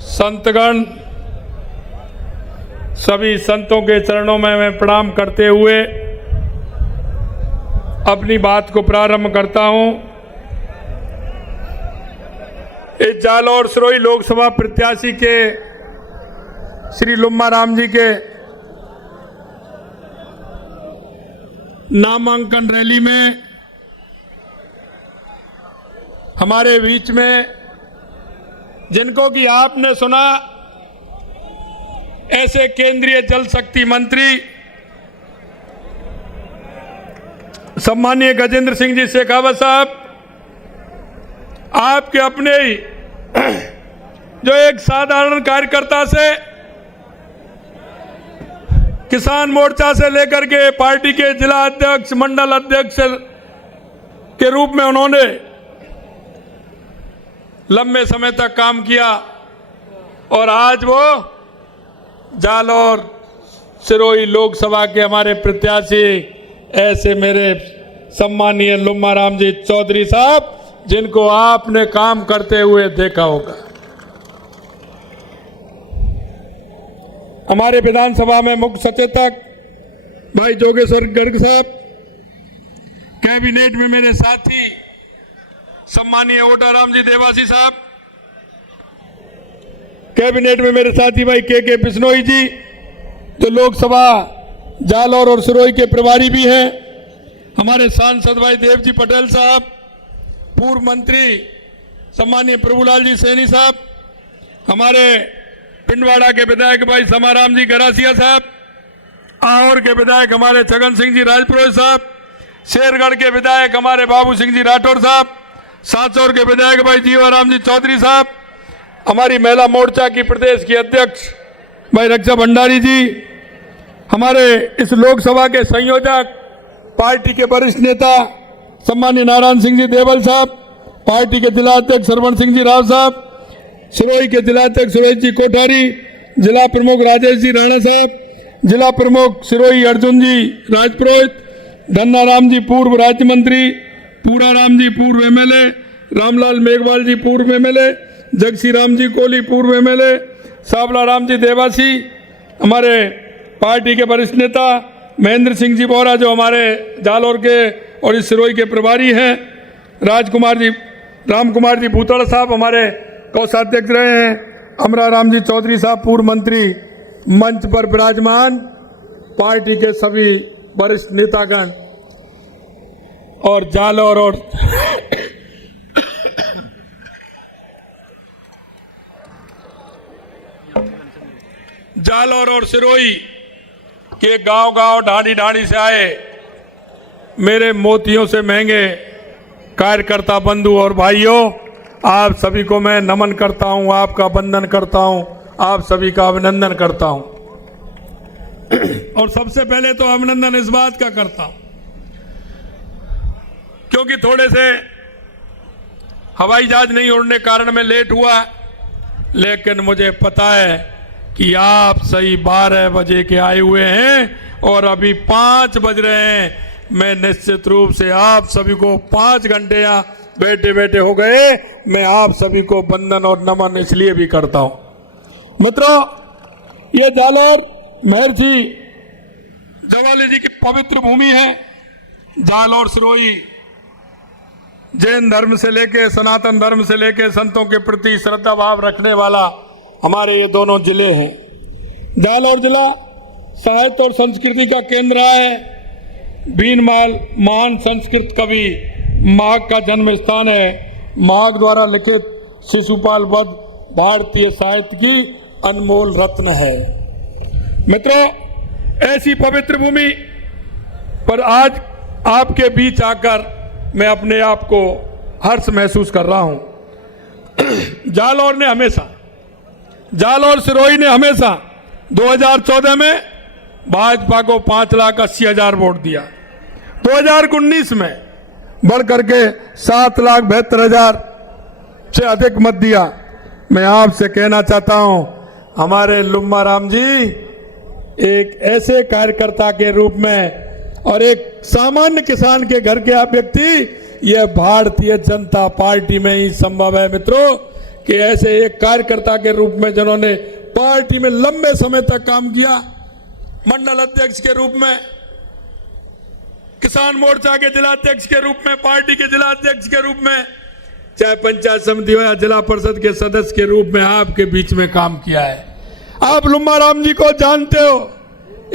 संतगण, सभी संतों के चरणों में मैं प्रणाम करते हुए अपनी बात को प्रारंभ करता हूं। इस जालौर सिरोही लोकसभा प्रत्याशी के श्री लुम्मा राम जी के नामांकन रैली में हमारे बीच में जिनको कि आपने सुना, ऐसे केंद्रीय जल शक्ति मंत्री सम्मानीय गजेंद्र सिंह जी शेखावत साहब, आपके अपने ही जो एक साधारण कार्यकर्ता से किसान मोर्चा से लेकर के पार्टी के जिला अध्यक्ष, मंडल अध्यक्ष के रूप में उन्होंने लंबे समय तक काम किया और आज वो जालौर सिरोही लोकसभा के हमारे प्रत्याशी ऐसे मेरे सम्मानीय लुम्मा राम जी चौधरी साहब, जिनको आपने काम करते हुए देखा होगा। हमारे विधानसभा में मुख्य सचेतक भाई जोगेश्वर गर्ग साहब, कैबिनेट में मेरे साथी सम्मानीय ओटाराम जी देवासी साहब, कैबिनेट में मेरे साथी भाई के बिश्नोई जी, जो लोकसभा जालौर और सिरोही के प्रभारी भी हैं, हमारे सांसद भाई देव जी पटेल साहब, पूर्व मंत्री सम्मानीय प्रभुलाल जी सैनी साहब, हमारे पिंडवाड़ा के विधायक भाई समाराम जी गरासिया साहब, आहोर के विधायक हमारे छगन सिंह जी राजपुरोहित साहब, शेरगढ़ के विधायक हमारे बाबू सिंह जी राठौर साहब, सांचौर के विधायक भाई जीवाराम जी चौधरी साहब, हमारी महिला मोर्चा की प्रदेश की अध्यक्ष भाई रक्षा भंडारी जी, हमारे इस लोकसभा के संयोजक पार्टी के वरिष्ठ नेता सम्मानीय नारायण सिंह जी देवल साहब, पार्टी के जिला अध्यक्ष सरवण सिंह जी राव साहब, सिरोही के जिला अध्यक्ष सुरेश जी कोठारी, जिला प्रमुख राजेश जी राणा साहब, जिला प्रमुख सिरोही अर्जुन जी राजपुरोहित, धन्ना राम जी पूर्व राज्य मंत्री, पूरा राम जी पूर्व एमएलए, रामलाल मेघवाल जी पूर्व एमएलए, जगसी राम जी कोहली पूर्व एमएलए, सावला राम जी देवासी, हमारे पार्टी के वरिष्ठ नेता महेंद्र सिंह जी बोरा, जो हमारे जालौर के और इस सिरोही के प्रभारी हैं, राम कुमार जी भूतड़ साहब हमारे कोषाध्यक्ष रहे हैं, अमरा राम जी चौधरी साहब पूर्व मंत्री, मंच पर विराजमान पार्टी के सभी वरिष्ठ नेतागण और जालौर और सिरोही के गांव-गांव, ढाणी-ढाणी से आए मेरे मोतियों से महंगे कार्यकर्ता बंधु और भाइयों, आप सभी को मैं नमन करता हूं, आपका वंदन करता हूं, आप सभी का अभिनंदन करता हूं। और सबसे पहले तो अभिनंदन इस बात का करता हूं क्योंकि थोड़े से हवाई जहाज नहीं उड़ने कारण में लेट हुआ, लेकिन मुझे पता है कि आप सही 12 बजे के आए हुए हैं और अभी 5 बज रहे हैं। मैं निश्चित रूप से आप सभी को 5 घंटे यहाँ बैठे बैठे हो गए, मैं आप सभी को वंदन और नमन इसलिए भी करता हूं। मित्रों, ये जालौर महर्षि जवाली जी की पवित्र भूमि है। जालौर सिरोही जैन धर्म से लेके, सनातन धर्म से लेके संतों के प्रति श्रद्धा भाव रखने वाला हमारे ये दोनों जिले हैं। जालौर जिला साहित्य और संस्कृति का केंद्र है। बीनमाल महान संस्कृत कवि माघ का जन्म स्थान है। माघ द्वारा लिखित शिशुपाल वध भारतीय साहित्य की अनमोल रत्न है। मित्रों, ऐसी पवित्र भूमि पर आज आपके बीच आकर मैं अपने आप को हर्ष महसूस कर रहा हूं। जालौर सिरोही ने हमेशा 2014 में भाजपा को 5,80,000 वोट दिया। 2019 में बढ़ करके 7,72,000 से अधिक मत दिया। मैं आपसे कहना चाहता हूं, हमारे लुम्मा राम जी एक ऐसे कार्यकर्ता के रूप में और एक सामान्य किसान के घर के आप व्यक्ति, यह भारतीय जनता पार्टी में ही संभव है मित्रों कि ऐसे एक कार्यकर्ता के रूप में जिन्होंने पार्टी में लंबे समय तक काम किया, मंडल अध्यक्ष के रूप में, किसान मोर्चा के जिला अध्यक्ष के रूप में, पार्टी के जिला अध्यक्ष के रूप में, चाहे पंचायत समिति हो या जिला परिषद के सदस्य के रूप में आपके बीच में काम किया है। आप लुम्मा राम जी को जानते हो,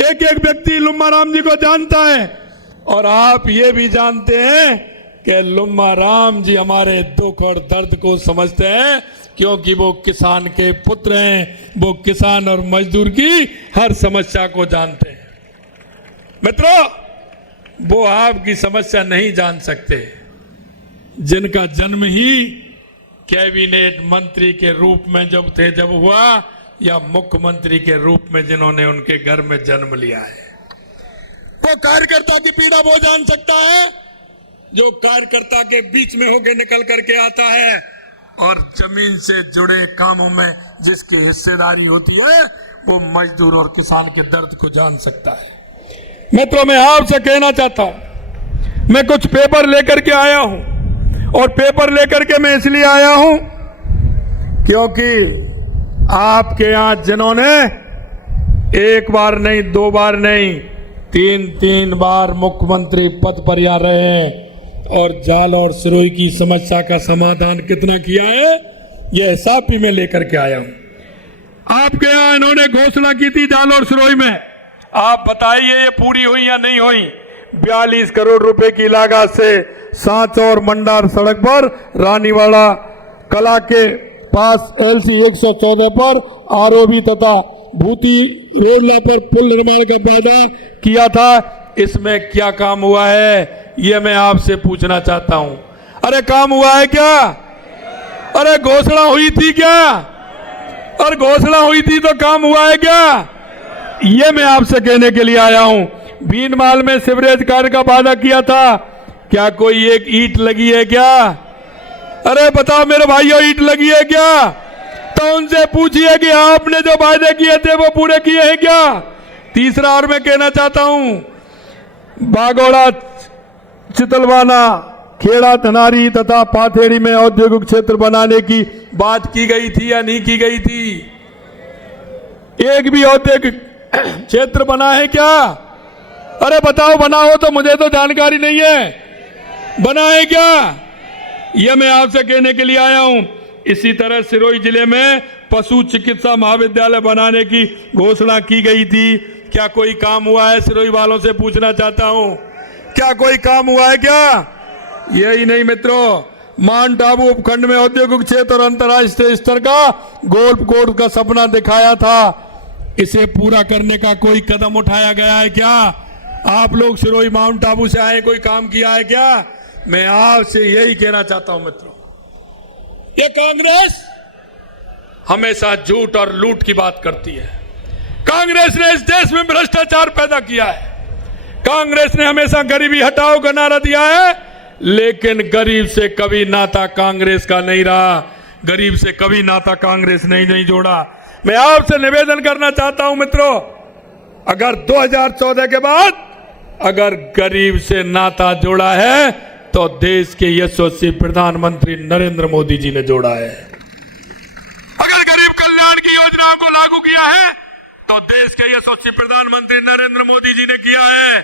एक एक व्यक्ति लुम्मा राम जी को जानता है, और आप ये भी जानते हैं कि लुम्मा राम जी हमारे दुख और दर्द को समझते हैं, क्योंकि वो किसान के पुत्र हैं, वो किसान और मजदूर की हर समस्या को जानते हैं। मित्रों, वो आपकी समस्या नहीं जान सकते जिनका जन्म ही कैबिनेट मंत्री के रूप में जब हुआ, या मुख्यमंत्री के रूप में जिन्होंने उनके घर में जन्म लिया है। वो कार्यकर्ता की पीड़ा वो जान सकता है जो कार्यकर्ता के बीच में होकर निकल करके आता है और जमीन से जुड़े कामों में जिसकी हिस्सेदारी होती है, वो मजदूर और किसान के दर्द को जान सकता है। मित्रों, मैं आपसे कहना चाहता हूं, मैं कुछ पेपर लेकर के आया हूं, और पेपर लेकर के मैं इसलिए आया हूं क्योंकि आपके यहां जिन्होंने एक बार नहीं, दो बार नहीं, तीन बार मुख्यमंत्री पद पर आ रहे हैं, और जाल और सिरोही की समस्या का समाधान कितना किया है, यह हिसाब भी मैं लेकर के आया हूं। आपके यहां इन्होंने घोषणा की थी जाल और सिरोही में, आप बताइए ये पूरी हुई या नहीं हुई? 42 करोड़ रुपए की लागत से सांच और मंडार सड़क पर रानीवाड़ा कला के पास LC 114 पर ROB तथा भूती रोडला पर पुल निर्माण का वादा किया था। इसमें क्या काम हुआ है, ये मैं आपसे पूछना चाहता हूं। अरे काम हुआ है क्या? अरे घोषणा हुई थी क्या? और घोषणा हुई थी तो काम हुआ है क्या? ये मैं आपसे कहने के लिए आया हूं। भीनमाल में सीवरेज कार्य का वादा किया था, क्या कोई एक ईंट लगी है क्या? अरे बताओ मेरे भाइयों, ईंट लगी है क्या? तो उनसे पूछिए कि आपने जो वादे किए थे वो पूरे किए हैं क्या? तीसरा और मैं कहना चाहता हूं, बागोड़ा, चितलवाना, खेड़ा, धनारी तथा पाथेड़ी में औद्योगिक क्षेत्र बनाने की बात की गई थी या नहीं की गई थी? एक भी औद्योगिक क्षेत्र बना है क्या? अरे बताओ, बना हो तो, मुझे तो जानकारी नहीं है, बना है क्या? यह मैं आपसे कहने के लिए आया हूं। इसी तरह सिरोही जिले में पशु चिकित्सा महाविद्यालय बनाने की घोषणा की गई थी, क्या कोई काम हुआ है? सिरोही वालों से पूछना चाहता हूं, क्या कोई काम हुआ है क्या? यही नहीं मित्रों, माउंट आबू उपखंड में औद्योगिक क्षेत्र और अंतर्राष्ट्रीय स्तर का गोल्फ कोर्स का सपना दिखाया था, इसे पूरा करने का कोई कदम उठाया गया है क्या? आप लोग सिरोही माउंट आबू से आए, कोई काम किया है क्या? मैं आपसे यही कहना चाहता हूं मित्रों, ये कांग्रेस हमेशा झूठ और लूट की बात करती है। कांग्रेस ने इस देश में भ्रष्टाचार पैदा किया है। कांग्रेस ने हमेशा गरीबी हटाओ का नारा दिया है, लेकिन गरीब से कभी नाता कांग्रेस का नहीं रहा, गरीब से कभी नाता कांग्रेस ने नहीं जोड़ा। मैं आपसे निवेदन करना चाहता हूं मित्रों, अगर 2014 के बाद अगर गरीब से नाता जोड़ा है तो देश के यशस्वी प्रधानमंत्री नरेंद्र मोदी जी ने जोड़ा है। अगर गरीब कल्याण की योजनाओं को लागू किया है तो देश के यशस्वी प्रधानमंत्री नरेंद्र मोदी जी ने किया है।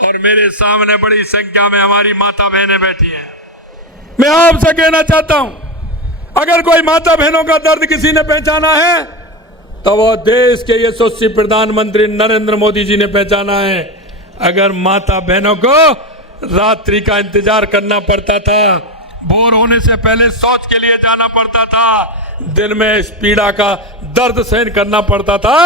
और मेरे सामने बड़ी संख्या में हमारी माता बहनें बैठी हैं। मैं आपसे कहना चाहता हूं, अगर कोई माता बहनों का दर्द किसी ने पहचाना है तो वो देश के यशस्वी प्रधानमंत्री नरेंद्र मोदी जी ने पहचाना है। अगर माता बहनों को रात्रि का इंतजार करना पड़ता था, बोर होने से पहले शौच के लिए जाना पड़ता था, दिन में इस पीड़ा का दर्द सहन करना पड़ता था,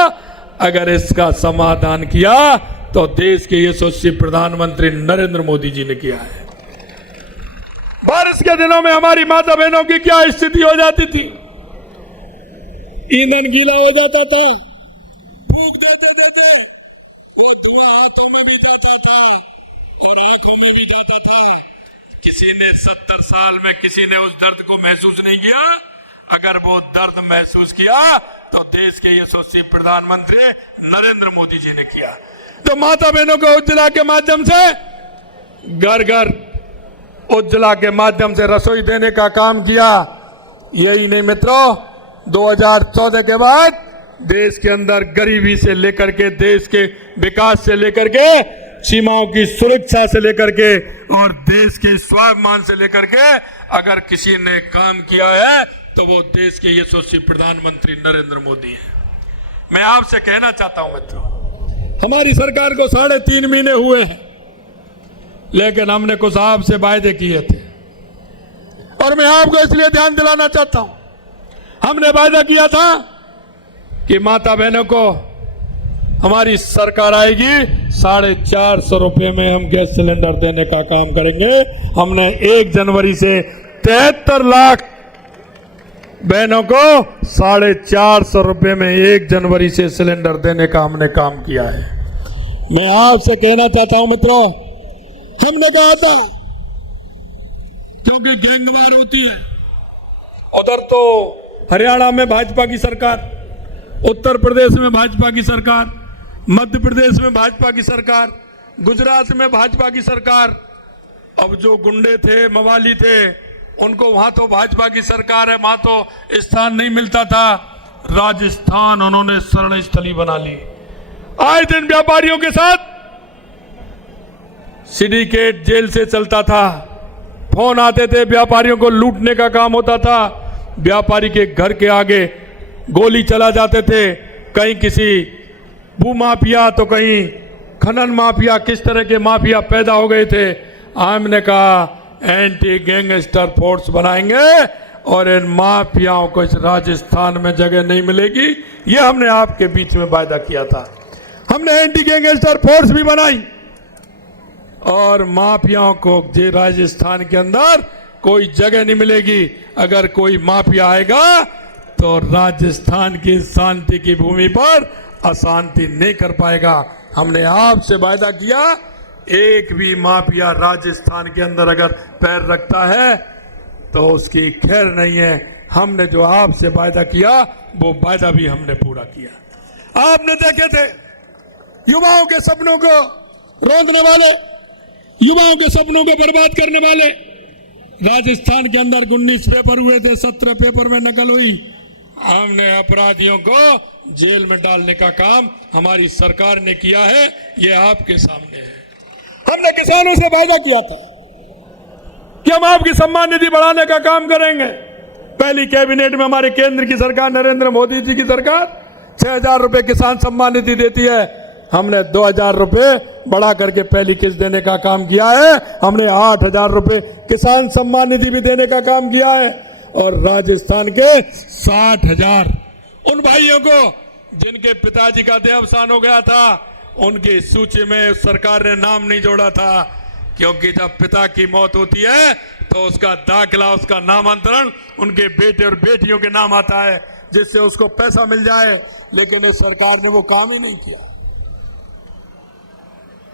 अगर इसका समाधान किया तो देश के यशस्वी प्रधानमंत्री नरेंद्र मोदी जी ने किया है। बारिश के दिनों में हमारी माता बहनों की क्या स्थिति हो जाती थी? ईंधन गीला हो जाता था, फूंक देते देते वो धुआं हाथों में भी जाता था और आंखों में भी जाता था। किसी ने 70 साल में किसी ने उस दर्द को महसूस नहीं किया। अगर वो दर्द महसूस किया तो देश के यशस्वी प्रधानमंत्री नरेंद्र मोदी जी ने किया। तो माता बहनों को उज्ज्वला के माध्यम से घर घर उज्ज्वला के माध्यम से रसोई देने का काम किया। यही नहीं मित्रों, 2014 के बाद देश के अंदर गरीबी से लेकर के, देश के विकास से लेकर के, सीमाओं की सुरक्षा से लेकर के और देश के स्वाभिमान से लेकर के अगर किसी ने काम किया है तो वो देश के यशस्वी प्रधानमंत्री नरेंद्र मोदी हैं। मैं आपसे कहना चाहता हूं मित्रों, हमारी सरकार को 3.5 महीने हुए हैं, लेकिन हमने कुछ आपसे वायदे किए थे और मैं आपको इसलिए ध्यान दिलाना चाहता हूं। हमने वायदा किया था कि माता बहनों को हमारी सरकार आएगी 450 रुपए में हम गैस सिलेंडर देने का काम करेंगे। हमने 1 जनवरी से 73 लाख बहनों को 450 रुपए में 1 जनवरी से सिलेंडर देने का हमने काम किया है। मैं आपसे कहना चाहता हूं मित्रों, हमने कहा था क्योंकि गैंगवार होती है, उधर तो हरियाणा में भाजपा की सरकार, उत्तर प्रदेश में भाजपा की सरकार, मध्य प्रदेश में भाजपा की सरकार, गुजरात में भाजपा की सरकार। अब जो गुंडे थे, मवाली थे, उनको वहां तो भाजपा की सरकार है, वहां तो स्थान नहीं मिलता था। राजस्थान उन्होंने शरण स्थली बना ली। आए दिन व्यापारियों के साथ सिंडिकेट जेल से चलता था, फोन आते थे, व्यापारियों को लूटने का काम होता था। व्यापारी के घर के आगे गोली चला जाते थे, कहीं किसी भूमाफिया तो कहीं खनन माफिया, किस तरह के माफिया पैदा हो गए थे। हमने कहा एंटी गैंगस्टर फोर्स बनाएंगे और इन माफियाओं को इस राजस्थान में जगह नहीं मिलेगी। ये हमने आपके बीच में वायदा किया था। हमने एंटी गैंगस्टर फोर्स भी बनाई और माफियाओं को जे राजस्थान के अंदर कोई जगह नहीं मिलेगी। अगर कोई माफिया आएगा तो राजस्थान की शांति की भूमि पर अशांति नहीं कर पाएगा। हमने आपसे वायदा किया, एक भी माफिया राजस्थान के अंदर अगर पैर रखता है तो उसकी खैर नहीं है। हमने जो आपसे वायदा किया वो वायदा भी हमने पूरा किया। आपने देखे थे युवाओं के सपनों को रोंदने वाले, युवाओं के सपनों को बर्बाद करने वाले। राजस्थान के अंदर 19 पेपर हुए थे, 17 पेपर में नकल हुई। हमने अपराधियों को जेल में डालने का काम हमारी सरकार ने किया है, ये आपके सामने है। हमने किसानों से वायदा किया था कि हम आपकी सम्मान निधि बढ़ाने का काम करेंगे। पहली कैबिनेट में हमारे केंद्र की सरकार, नरेंद्र मोदी जी की सरकार 6,000 रुपए किसान सम्मान निधि देती है। हमने 2,000 रुपए बढ़ा करके पहली किस्त देने का काम किया है। हमने 8,000 रुपए किसान सम्मान निधि भी देने का काम किया है और राजस्थान के 60,000 उन भाइयों को जिनके पिताजी का देहावसान हो गया था, उनकी सूची में सरकार ने नाम नहीं जोड़ा था, क्योंकि जब पिता की मौत होती है तो उसका दाखिला, उसका नामांतरण उनके बेटे और बेटियों के नाम आता है, जिससे उसको पैसा मिल जाए। लेकिन इस सरकार ने वो काम ही नहीं किया।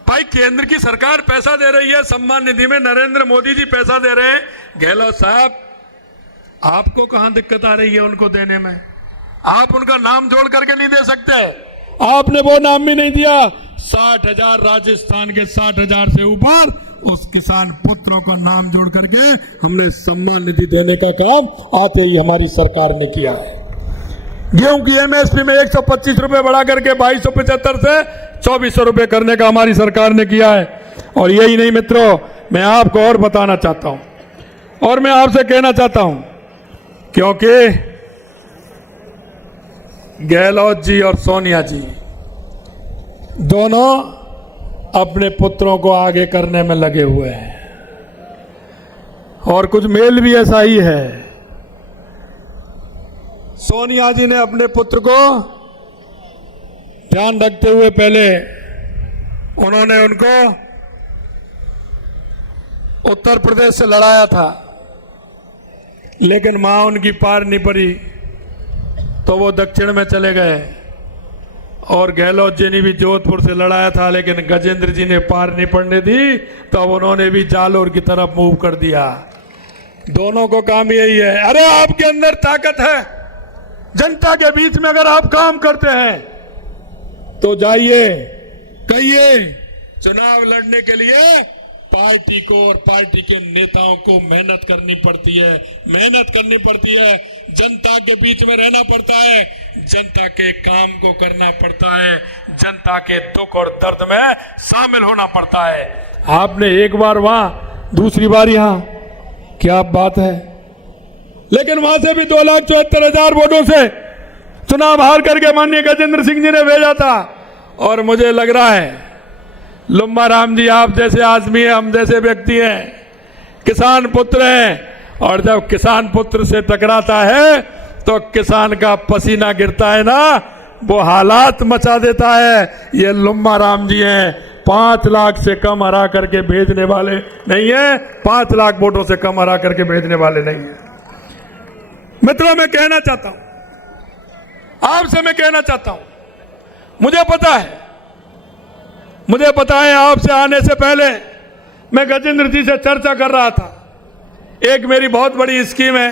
भाई, केंद्र की सरकार पैसा दे रही है सम्मान निधि में, नरेंद्र मोदी जी पैसा दे रहे हैं। गहलोत साहब, आपको कहां दिक्कत आ रही है उनको देने में? आप उनका नाम जोड़ करके नहीं दे सकते। आपने वो नाम भी नहीं दिया। 60,000 राजस्थान के 60,000 से ऊपर उस किसान पुत्रों को नाम जोड़ करके हमने सम्मान निधि देने का काम आते ही हमारी सरकार ने किया है। गेहूं की एमएसपी में 125 रुपए बढ़ा करके 2275 से 2400 रुपए करने का हमारी सरकार ने किया है। और यही नहीं मित्रों, मैं आपको और बताना चाहता हूं और मैं आपसे कहना चाहता हूं, क्योंकि गहलोत जी और सोनिया जी दोनों अपने पुत्रों को आगे करने में लगे हुए हैं और कुछ मेल भी ऐसा ही है। सोनिया जी ने अपने पुत्र को ध्यान रखते हुए पहले उन्होंने उनको उत्तर प्रदेश से लड़ाया था, लेकिन मां उनकी पार नहीं पड़ी तो वो दक्षिण में चले गए। और गहलोत जी ने भी जोधपुर से लड़ाया था, लेकिन गजेंद्र जी ने पार नहीं पड़ने दी तो उन्होंने भी जालोर की तरफ मूव कर दिया। दोनों को काम यही है। अरे आपके अंदर ताकत है, जनता के बीच में अगर आप काम करते हैं तो जाइए, कहिए चुनाव लड़ने के लिए पार्टी को और पार्टी के नेताओं को मेहनत करनी पड़ती है, जनता के बीच में रहना पड़ता है, जनता के काम को करना पड़ता है, जनता के दुख और दर्द में शामिल होना पड़ता है। आपने एक बार वहां, दूसरी बार यहां, क्या बात है। लेकिन वहां से भी 2,74,000 वोटों से चुनाव हार करके माननीय गजेंद्र सिंह जी ने भेजा था। और मुझे लग रहा है लुम्बा राम जी आप जैसे आदमी हैं, हम जैसे व्यक्ति हैं, किसान पुत्र हैं, और जब किसान पुत्र से टकराता है तो किसान का पसीना गिरता है ना, वो हालात मचा देता है। ये लुम्बा राम जी हैं, 5 लाख से कम हरा करके भेजने वाले नहीं है, 5 लाख वोटों से कम हरा करके भेजने वाले नहीं है। मित्रों, मैं कहना चाहता हूं, आपसे मैं कहना चाहता हूं, मुझे पता है आपसे आने से पहले मैं गजेंद्र जी से चर्चा कर रहा था। एक मेरी बहुत बड़ी स्कीम है,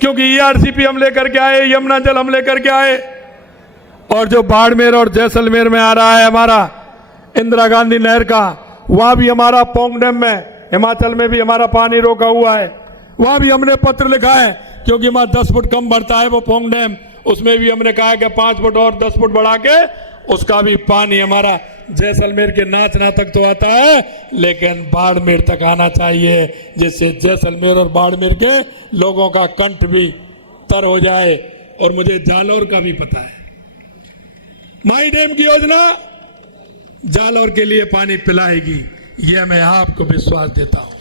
क्योंकि ईआरसीपी हम लेकर के आए, यमुना जल हम लेकर के आए, और जो बाड़मेर और जैसलमेर में आ रहा है हमारा इंदिरा गांधी नहर का, वहां भी हमारा पोंग डैम में, हिमाचल में भी हमारा पानी रोका हुआ है, वहां भी हमने पत्र लिखा है, क्योंकि वहां 10 फुट कम बढ़ता है वो पोंग डैम, उसमें भी हमने कहा कि 5 फुट और 10 फुट बढ़ा के उसका भी पानी हमारा जैसलमेर के नाचना तक तो आता है, लेकिन बाड़मेर तक आना चाहिए, जिससे जैसलमेर और बाड़मेर के लोगों का कंठ भी तर हो जाए। और मुझे जालौर का भी पता है, माई डैम की योजना जालौर के लिए पानी पिलाएगी, यह मैं आपको विश्वास देता हूं।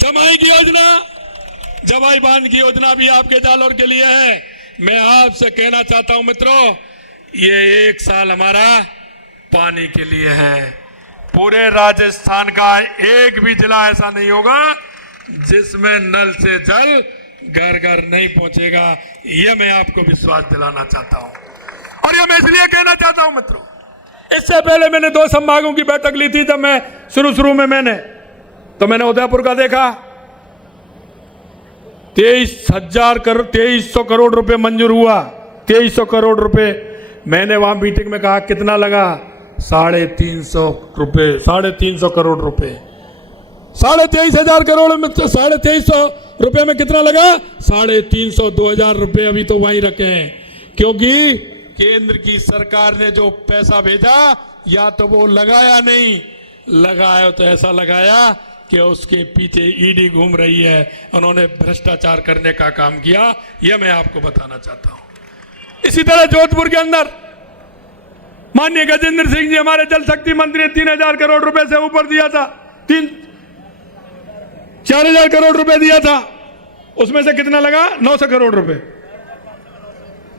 जमाई की योजना, जवाई बांध की योजना भी आपके जालौर के लिए है। मैं आपसे कहना चाहता हूं मित्रों, ये 1 साल हमारा पानी के लिए है। पूरे राजस्थान का एक भी जिला ऐसा नहीं होगा जिसमें नल से जल घर घर नहीं पहुंचेगा, यह मैं आपको विश्वास दिलाना चाहता हूं। और यह मैं इसलिए कहना चाहता हूं मित्रों, इससे पहले मैंने 2 संभागों की बैठक ली थी। जब मैं शुरू में मैंने उदयपुर का देखा, 2300 करोड़ रुपए मंजूर हुआ, 2300 करोड़ रुपए। मैंने वहां मीटिंग में कहा कितना लगा, 350 करोड़ रुपए, 23,500 करोड़ में 2350 रुपए में कितना लगा, 350, 2,000 रुपए अभी तो वहीं रखे हैं, क्योंकि केंद्र की सरकार ने जो पैसा भेजा, या तो वो लगाया नहीं, लगाया तो ऐसा लगाया कि उसके पीछे ईडी घूम रही है, उन्होंने भ्रष्टाचार करने का काम किया, यह मैं आपको बताना चाहता हूं। इसी तरह जोधपुर के अंदर माननीय गजेंद्र सिंह जी हमारे जल शक्ति मंत्री 3,000 करोड़ रुपए से ऊपर दिया था, 4,000 करोड़ रुपए दिया था, उसमें से कितना लगा, 900 करोड़ रुपए।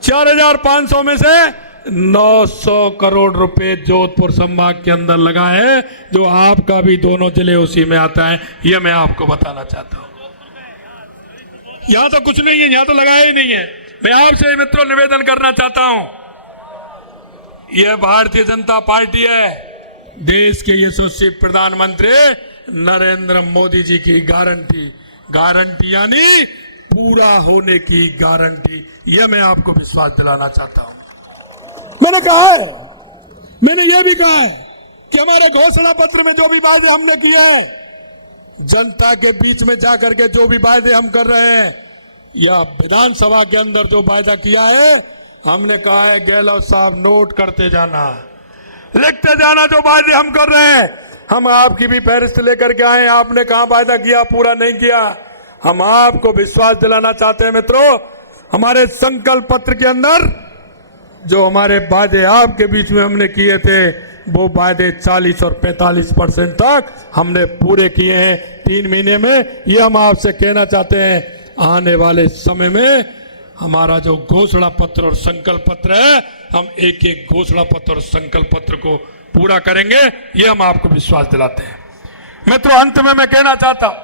4,500 में से 900 करोड़ रुपए जोधपुर संभाग के अंदर लगा है, जो आपका भी दोनों जिले उसी में आता है, यह मैं आपको बताना चाहता हूं। यहां तो कुछ नहीं है, यहां तो लगाया ही नहीं है। मैं आपसे मित्रों निवेदन करना चाहता हूं, यह भारतीय जनता पार्टी है, देश के यशस्वी प्रधानमंत्री नरेंद्र मोदी जी की गारंटी यानी पूरा होने की गारंटी, यह मैं आपको विश्वास दिलाना चाहता हूं। मैंने कहा है, मैंने यह भी कहा है कि हमारे घोषणा पत्र में जो भी वायदे हमने किए हैं, जनता के बीच में जाकर के जो भी वायदे हम कर रहे हैं, या विधानसभा के अंदर जो वायदा किया है, हमने कहा है गहलोत साहब नोट करते जाना, लिखते जाना जो वायदे हम कर रहे हैं। हम आपकी भी फहरिस्त लेकर के आए, आपने कहां वायदा किया, पूरा नहीं किया। हम आपको विश्वास दिलाना चाहते हैं मित्रों, हमारे संकल्प पत्र के अंदर जो हमारे वादे आपके बीच में हमने किए थे, वो वादे 40 और 45% तक हमने पूरे किए हैं 3 महीने में। ये हम आपसे कहना चाहते हैं, आने वाले समय में हमारा जो घोषणा पत्र और संकल्प पत्र है, हम एक घोषणा पत्र और संकल्प पत्र को पूरा करेंगे, ये हम आपको विश्वास दिलाते हैं। मित्रों, अंत में मैं कहना चाहता हूं,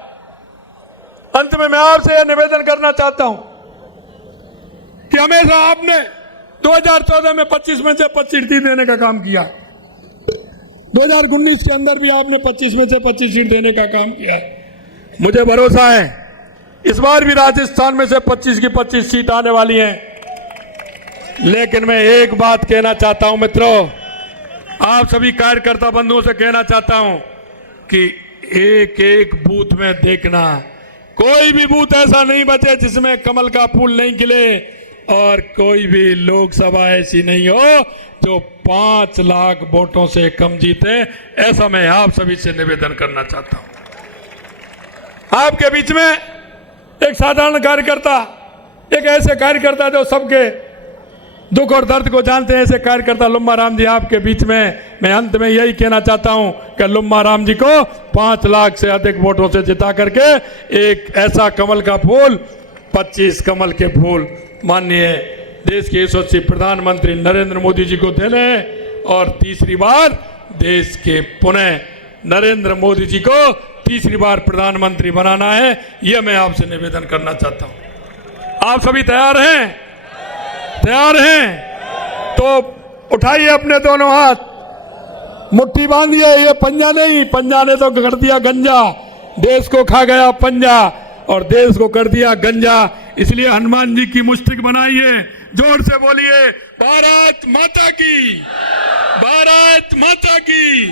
अंत में मैं आपसे यह निवेदन करना चाहता हूं कि हमेशा आपने 2014 में 25 में से 25 सीट देने का काम किया, 2019 के अंदर भी आपने 25 में से 25 सीट देने का काम किया। मुझे भरोसा है इस बार भी राजस्थान में से 25 की 25 सीट आने वाली हैं। लेकिन मैं एक बात कहना चाहता हूं मित्रों, आप सभी कार्यकर्ता बंधुओं से कहना चाहता हूं कि एक एक बूथ में देखना, कोई भी बूथ ऐसा नहीं बचे जिसमें कमल का फूल नहीं खिले, और कोई भी लोकसभा ऐसी नहीं हो जो 5 लाख वोटों से कम जीते। ऐसा मैं आप सभी से निवेदन करना चाहता हूं। आपके बीच में एक साधारण कार्यकर्ता, एक ऐसे कार्यकर्ता जो सबके दुख और दर्द को जानते हैं, ऐसे कार्यकर्ता लुम्मा राम जी आपके बीच में। मैं अंत में यही कहना चाहता हूं कि लुम्मा राम जी को 5 लाख से अधिक वोटों से जिता करके एक ऐसा कमल का फूल, 25 कमल के फूल माननीय देश के यशस्वी प्रधानमंत्री नरेंद्र मोदी जी को देने, और तीसरी बार देश के पुनः नरेंद्र मोदी जी को तीसरी बार प्रधानमंत्री बनाना है। यह मैं आपसे निवेदन करना चाहता हूं। आप सभी तैयार हैं? तैयार हैं तो उठाइए अपने दोनों हाथ, मुट्ठी बांधिए। ये पंजा नहीं, पंजा ने तो कर दिया गंजा, देश को खा गया पंजा और देश को कर दिया गंजा। इसलिए हनुमान जी की मुस्टिक बनाइए, जोर से बोलिए भारत माता की, भारत माता की।